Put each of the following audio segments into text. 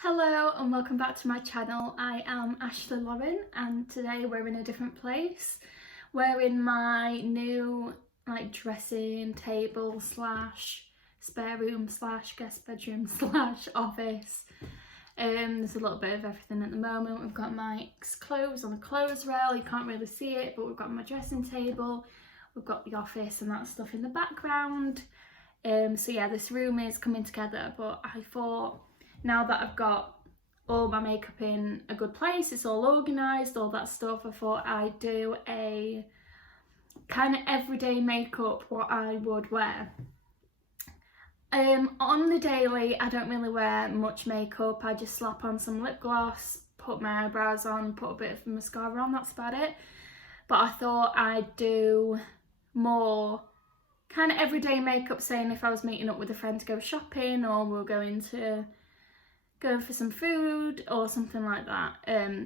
Hello and welcome back to my channel. I am Ashley Lauren and today we're in a different place. We're in my new dressing table slash spare room slash guest bedroom slash office. There's a little bit of everything at the moment. We've got Mike's clothes on a clothes rail, you can't really see it, but we've got my dressing table, we've got the office and that stuff in the background. So yeah, this room is coming together, but I thought now that I've got all my makeup in a good place, it's all organised, all that stuff, I thought I'd do a kind of everyday makeup, what I would wear. On the daily, I don't really wear much makeup. I just slap on some lip gloss, put my eyebrows on, put a bit of mascara on, that's about it. But I thought I'd do more kind of everyday makeup, saying if I was meeting up with a friend to go shopping, or we're going for some food or something like that.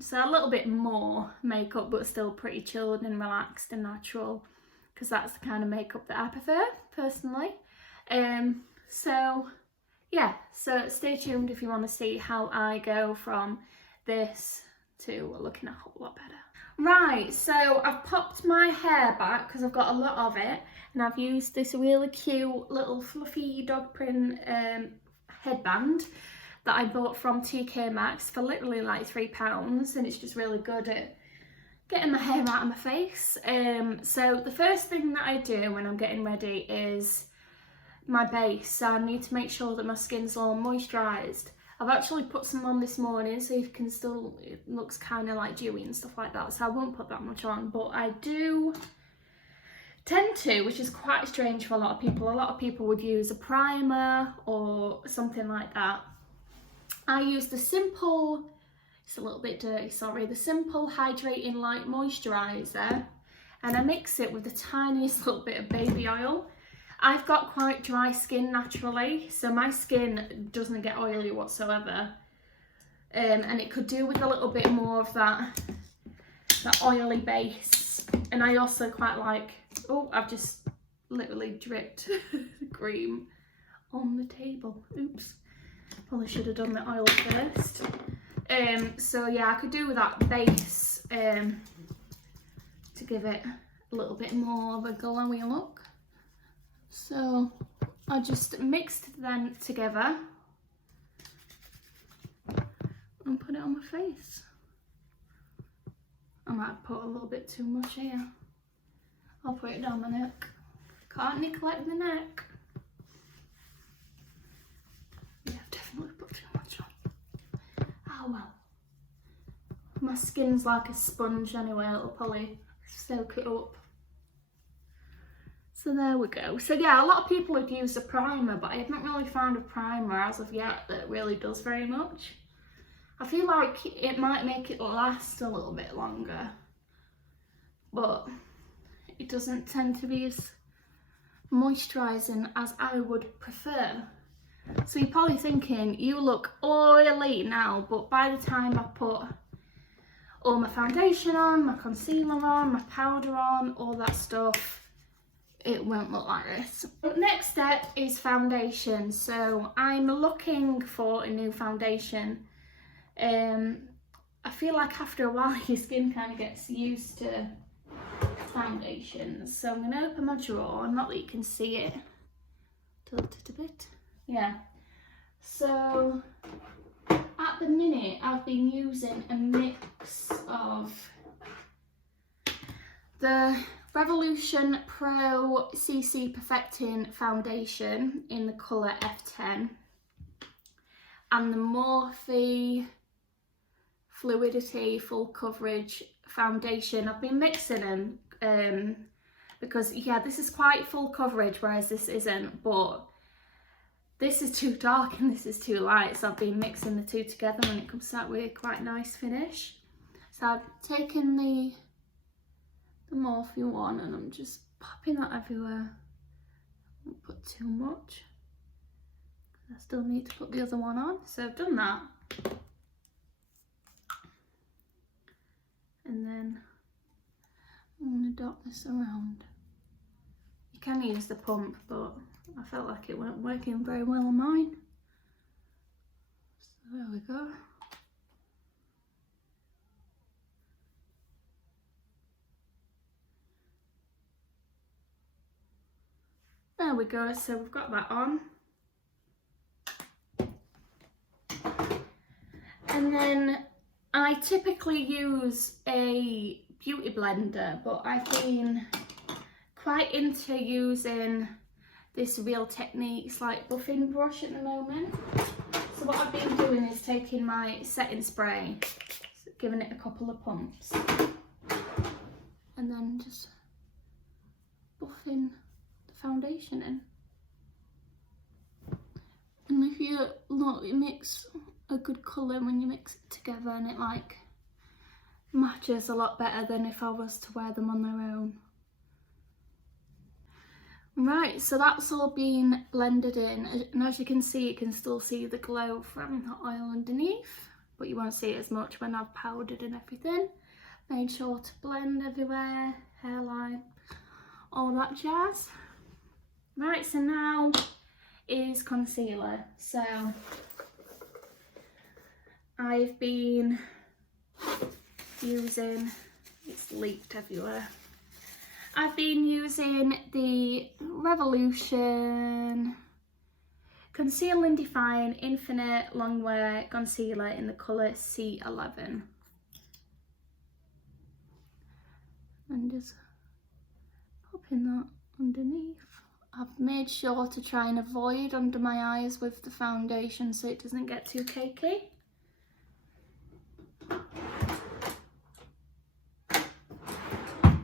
So a little bit more makeup, but still pretty chilled and relaxed and natural, because that's the kind of makeup that I prefer personally. So yeah, so stay tuned if you want to see how I go from this to looking a whole lot better. Right, so I've popped my hair back because I've got a lot of it, and I've used this really cute little fluffy dog print headband that I bought from TK Maxx for literally like £3, and it's just really good at getting my hair out of my face. So the first thing that I do when I'm getting ready is my base. So I need to make sure that my skin's all moisturised. I've actually put some on this morning, so you can still, it looks kind of like dewy and stuff like that, so I won't put that much on, but I do tend to, which is quite strange for a lot of people. A lot of people would use a primer or something like that. I use the Simple, it's a little bit dirty, sorry, the Simple Hydrating Light Moisturiser, and I mix it with the tiniest little bit of baby oil. I've got quite dry skin naturally, so my skin doesn't get oily whatsoever, and it could do with a little bit more of that oily base. And I also quite like, oh, I've just literally dripped cream on the table, oops, probably should have done the oil first. So yeah, I could do with that base to give it a little bit more of a glowy look. So I just mixed them together and put it on my face. I might put a little bit too much here. I'll put it down my neck. Can't neglect the neck. Yeah, I've definitely put too much on. Oh well. My skin's like a sponge anyway, it'll probably soak it up. So there we go. So yeah, a lot of people have used a primer, but I haven't really found a primer as of yet that really does very much. I feel like it might make it last a little bit longer, but it doesn't tend to be as moisturising as I would prefer. So you're probably thinking, you look oily now, but by the time I put all my foundation on, my concealer on, my powder on, all that stuff, it won't look like this. Next step is foundation. So I'm looking for a new foundation. I feel like after a while your skin kind of gets used to foundations. So I'm going to open my drawer, not that you can see it, tilt it a bit. Yeah. So at the minute I've been using a mix of the Revolution Pro CC Perfecting Foundation in the colour F10 and the Morphe Fluidity Full Coverage Foundation. I've been mixing them because yeah, this is quite full coverage whereas this isn't, but this is too dark and this is too light, so I've been mixing the two together and it comes out with quite a nice finish. So I've taken the Morphe one and I'm just popping that everywhere. I won't put too much. I still need to put the other one on, so I've done that. And then I'm going to dot this around. You can use the pump, but I felt like it weren't working very well on mine. There we go. There we go, so we've got that on. And then I typically use a beauty blender, but I've been quite into using this Real Techniques like buffing brush at the moment. So what I've been doing is taking my setting spray, giving it a couple of pumps, and then just buffing the foundation in. And if you look, it makes a good colour when you mix it together, and it like matches a lot better than if I was to wear them on their own. Right, so that's all been blended in, and as you can see, you can still see the glow from the oil underneath, but you won't see it as much when I've powdered and everything. Made sure to blend everywhere, hairline, all that jazz. Right, so now is concealer. So I've been using, it's leaked everywhere. I've been using the Revolution Conceal and Define Infinite Longwear Concealer in the colour C11. And just popping that underneath. I've made sure to try and avoid under my eyes with the foundation so it doesn't get too cakey.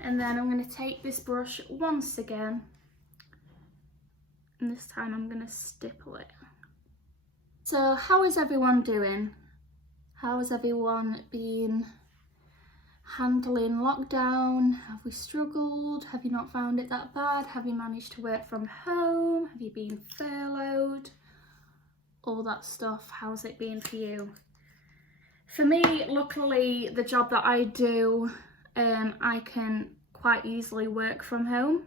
And then I'm going to take this brush once again, and this time I'm going to stipple it. So how is everyone doing? How has everyone been handling lockdown? Have we struggled? Have you not found it that bad? Have you managed to work from home? Have you been furloughed? All that stuff. How's it been for you? For me, luckily, the job that I do, I can quite easily work from home.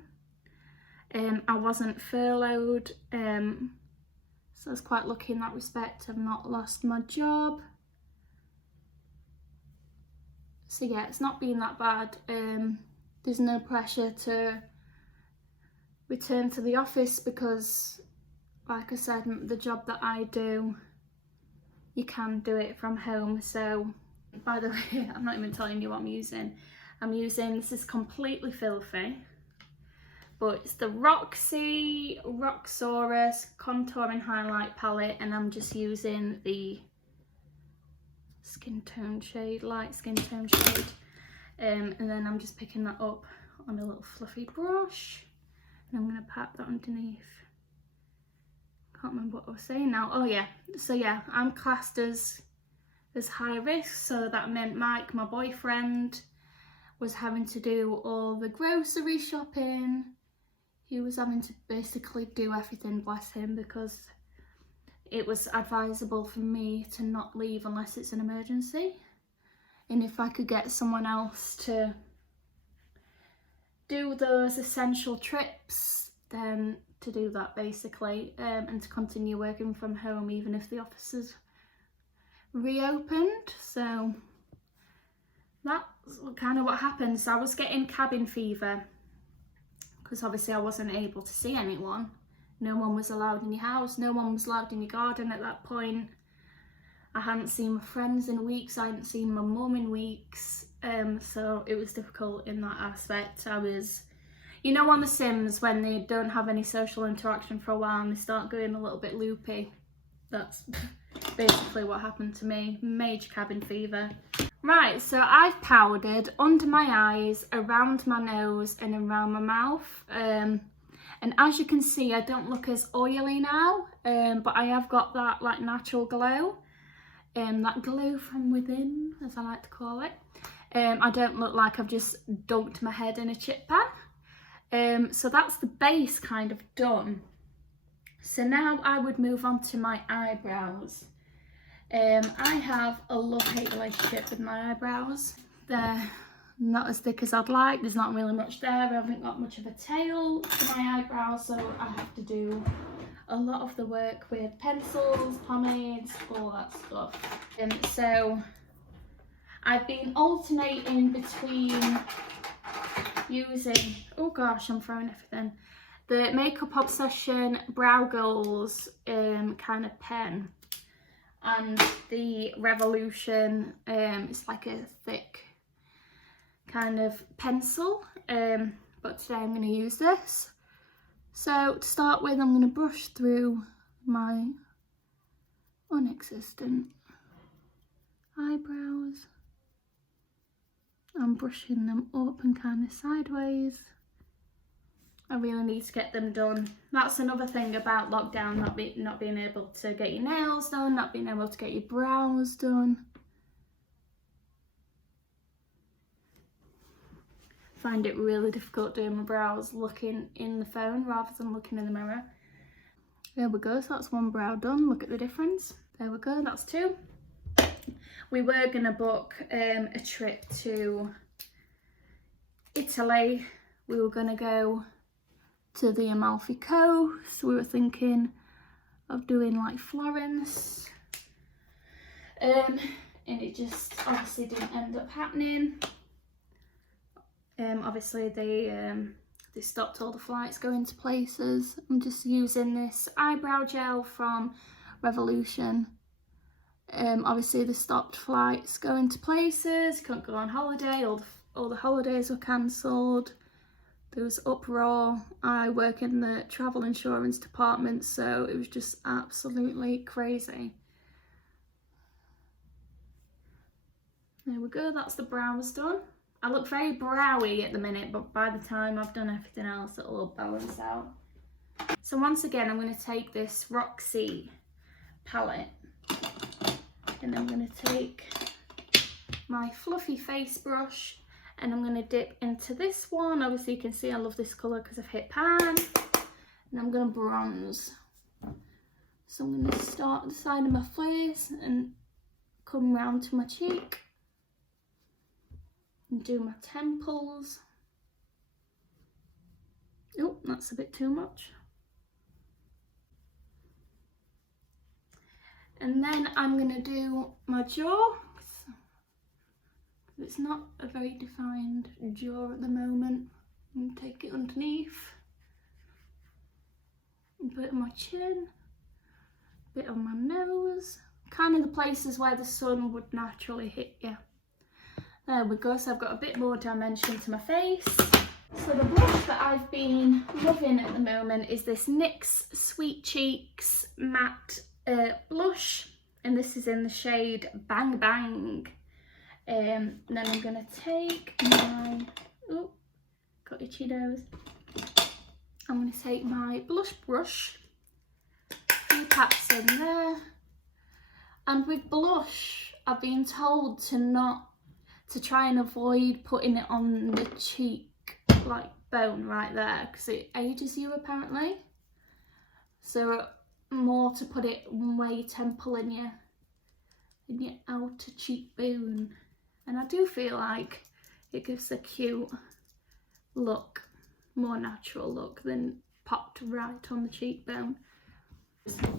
I wasn't furloughed, so I was quite lucky in that respect. I've not lost my job. So yeah, it's not been that bad. There's no pressure to return to the office because, like I said, the job that I do, you can do it from home. So, by the way, I'm not even telling you what I'm using. I'm using, this is completely filthy, but it's the Roxy Roxaurus Contouring Highlight Palette, and I'm just using the skin tone shade, light skin tone shade, and then I'm just picking that up on a little fluffy brush, and I'm going to pat that underneath. Can't remember what I was saying now. Oh yeah, so yeah, I'm classed as high risk, so that meant Mike, my boyfriend, was having to do all the grocery shopping. He was having to basically do everything, bless him, because it was advisable for me to not leave unless it's an emergency. And if I could get someone else to do those essential trips, then to do that basically, and to continue working from home even if the offices reopened. So that's kind of what happened. So I was getting cabin fever because obviously I wasn't able to see anyone. No one was allowed in your house, no one was allowed in your garden at that point. I hadn't seen my friends in weeks, I hadn't seen my mum in weeks, so it was difficult in that aspect. I was, you know, on The Sims when they don't have any social interaction for a while and they start going a little bit loopy. That's basically what happened to me, major cabin fever. Right, so I've powdered under my eyes, around my nose and around my mouth. And as you can see, I don't look as oily now, but I have got that like natural glow. That glow from within, as I like to call it. I don't look like I've just dunked my head in a chip pan. So that's the base kind of done. So now I would move on to my eyebrows. I have a love-hate relationship with my eyebrows. They're not as thick as I'd like. There's not really much there. I haven't got much of a tail for my eyebrows, so I have to do a lot of the work with pencils, pomades, all that stuff. So I've been alternating between using, oh gosh, I'm throwing everything, the Makeup Obsession Brow Goals kind of pen, and the Revolution, it's like a thick kind of pencil, but today I'm going to use this. So to start with, I'm going to brush through my non-existent eyebrows. I'm brushing them up and kind of sideways. I really need to get them done. That's another thing about lockdown, not being able to get your nails done, not being able to get your brows done. Find it really difficult doing my brows looking in the phone rather than looking in the mirror. There we go, so that's one brow done. Look at the difference. There we go, that's two. We were going to book a trip to Italy. We were going to go to the Amalfi Coast. We were thinking of doing like Florence. And it just obviously didn't end up happening. Obviously they stopped all the flights going to places. I'm just using this eyebrow gel from Revolution. Obviously they stopped flights going to places, couldn't go on holiday, all the holidays were cancelled. There was uproar. I work in the travel insurance department, so it was just absolutely crazy. There we go, that's the brows done. I look very browy at the minute, but by the time I've done everything else, it'll all balance out. So once again, I'm going to take this Roxy palette, and I'm going to take my fluffy face brush, and I'm going to dip into this one. Obviously you can see I love this colour because I've hit pan, and I'm going to bronze. So I'm going to start at the side of my face and come round to my cheek. And do my temples. Oh, that's a bit too much. And then I'm going to do my jaw. It's not a very defined jaw at the moment. I'm going to take it underneath. A bit on my chin. A bit on my nose. Kind of the places where the sun would naturally hit you. There we go, so I've got a bit more dimension to my face. So the blush that I've been loving at the moment is this NYX Sweet Cheeks matte blush, and this is in the shade Bang Bang. And then I'm going to take my, oh, got itchy nose. I'm going to take my blush brush, a few taps in there. And with blush, I've been told to try and avoid putting it on the cheek like bone right there because it ages you apparently. So more to put it where your temple and your outer cheekbone. And I do feel like it gives a cute look, more natural look than popped right on the cheekbone.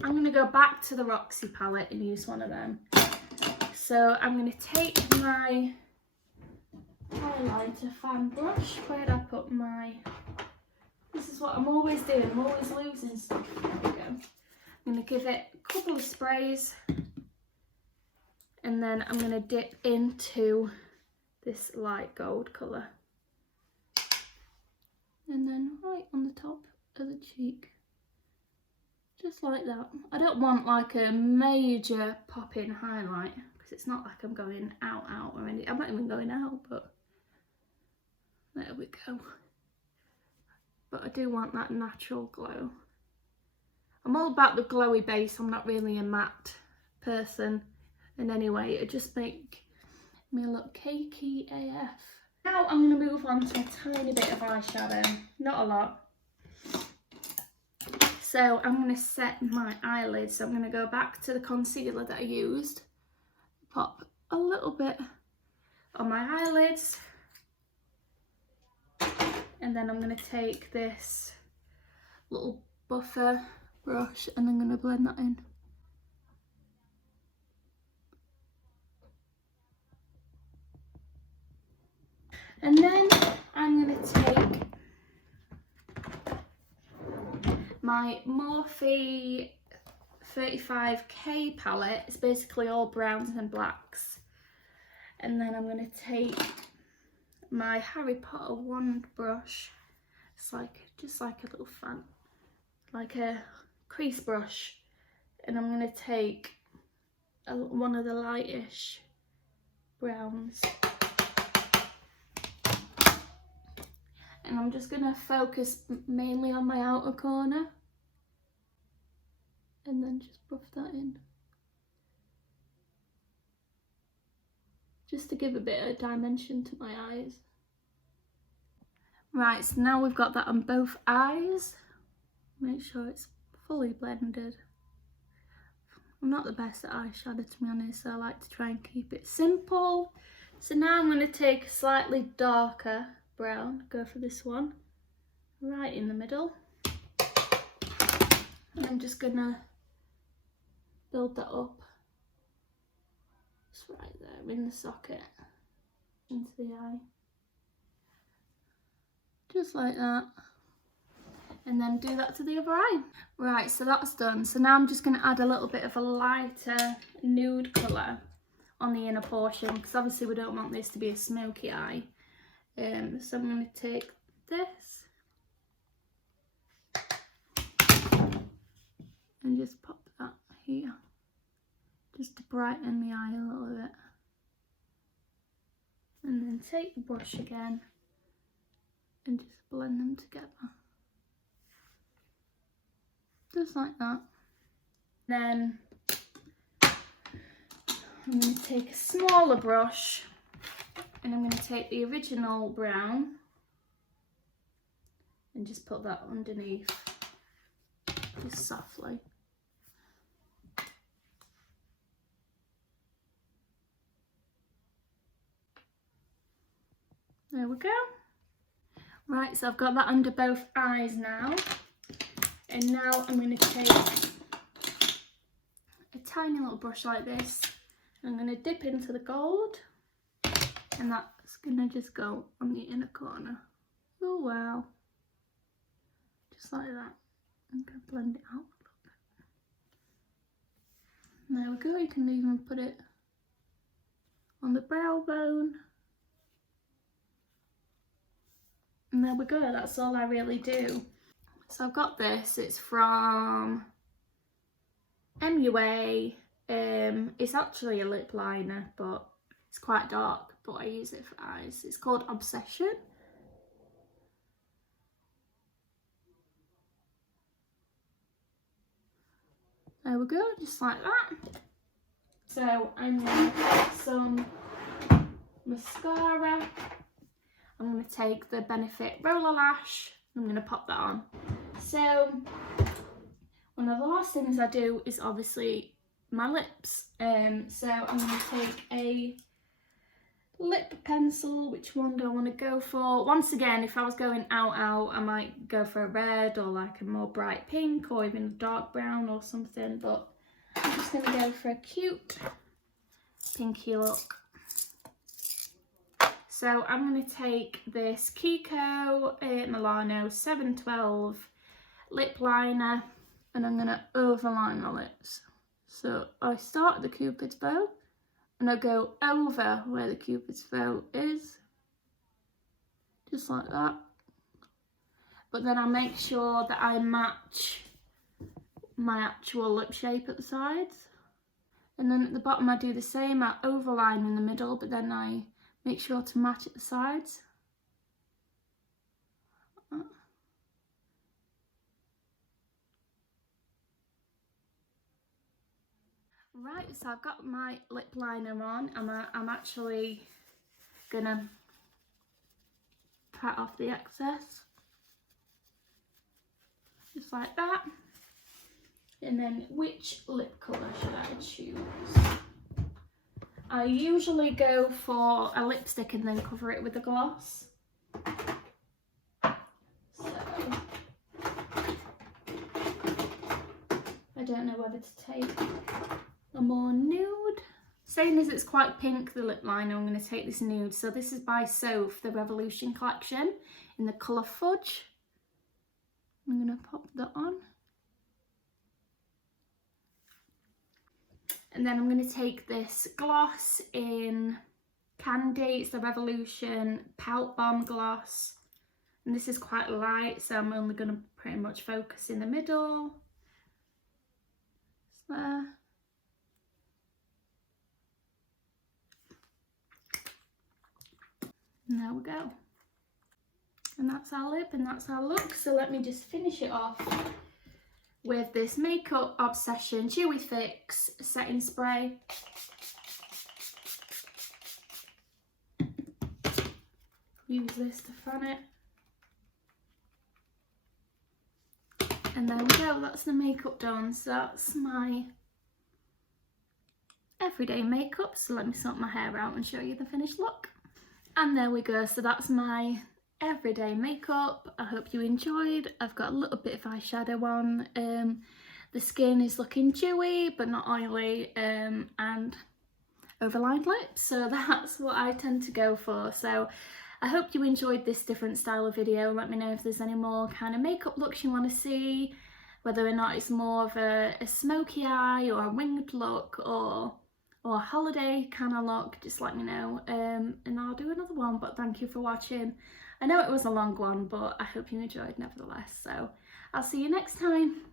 I'm going to go back to the Roxy palette and use one of them. So I'm going to take my highlighter fan brush. Where did I put my, this is what I'm always doing, I'm always losing stuff. There we go. I'm going to give it a couple of sprays, and then I'm going to dip into this light gold colour, and then right on the top of the cheek, just like that. I don't want like a major pop-in highlight because it's not like I'm going out or anything. I'm not even going out, but there we go. But I do want that natural glow. I'm all about the glowy base. I'm not really a matte person in any way. It just makes me look cakey AF. Now I'm going to move on to a tiny bit of eyeshadow. Not a lot. So I'm going to set my eyelids. So I'm going to go back to the concealer that I used. Pop a little bit on my eyelids. And then I'm going to take this little buffer brush, and I'm going to blend that in. And then I'm going to take my Morphe 35K palette. It's basically all browns and blacks. And then I'm going to take my Harry Potter wand brush. It's like, just like a little fan, like a crease brush. And I'm going to take one of the lightish browns. And I'm just going to focus mainly on my outer corner. And then just buff that in. Just to give a bit of dimension to my eyes. Right, so now we've got that on both eyes. Make sure it's fully blended. I'm not the best at eyeshadow, to be honest, so I like to try and keep it simple. So now I'm going to take a slightly darker brown, go for this one, right in the middle. And I'm just going to build that up. Just right there in the socket, into the eye. Just like that. And then do that to the other eye. Right, so that's done. So now I'm just going to add a little bit of a lighter nude colour on the inner portion, because obviously we don't want this to be a smoky eye. So I'm going to take this and just pop that here, just to brighten the eye a little bit. And then take the brush again and just blend them together. Just like that. Then I'm going to take a smaller brush and I'm going to take the original brown and just put that underneath, just softly. There we go. Right, so I've got that under both eyes now. And now I'm going to take a tiny little brush like this. I'm going to dip into the gold. And that's going to just go on the inner corner. Oh wow. Just like that. I'm going to blend it out a little bit. There we go, you can even put it on the brow bone. And there we go, that's all I really do. So I've got this, it's from MUA. It's actually a lip liner, but it's quite dark, but I use it for eyes. It's called Obsession. There we go, just like that. So I'm going to put some mascara. I'm going to take the Benefit Roller Lash. I'm going to pop that on. So one of the last things I do is obviously my lips. So I'm going to take a lip pencil. Which one do I want to go for? Once again, if I was going out, I might go for a red or like a more bright pink or even a dark brown or something. But I'm just going to go for a cute pinky look. So I'm going to take this Kiko Milano 712 lip liner and I'm going to overline my lips. So I start at the Cupid's bow and I go over where the Cupid's bow is, just like that. But then I make sure that I match my actual lip shape at the sides. And then at the bottom I do the same, I overline in the middle, but then I make sure to match at the sides. Right, so I've got my lip liner on. I'm actually gonna pat off the excess. Just like that. And then which lip colour should I choose? I usually go for a lipstick and then cover it with a gloss. So don't know whether to take a more nude. Saying as it's quite pink, the lip liner, I'm going to take this nude. So this is by Soph, the Revolution collection, in the colour Fudge. I'm going to pop that on. And then I'm going to take this gloss in Candy. It's the Revolution Pout Bomb gloss. And this is quite light, so I'm only going to pretty much focus in the middle. Just there. And there we go. And that's our lip and that's our look. So let me just finish it off with this Makeup Obsession Dewy Fix setting spray. Use this to fan it. And there we go, that's the makeup done. So that's my everyday makeup. So let me sort my hair out and show you the finished look. And there we go, so that's my everyday makeup. I hope you enjoyed. I've got a little bit of eyeshadow on. The skin is looking dewy but not oily, and overlined lips, so that's what I tend to go for. So I hope you enjoyed this different style of video. Let me know if there's any more kind of makeup looks you want to see, whether or not it's more of a smoky eye or a winged look or a holiday kind of look. Just let me know, and I'll do another one. But thank you for watching. I know it was a long one, but I hope you enjoyed nevertheless. So I'll see you next time.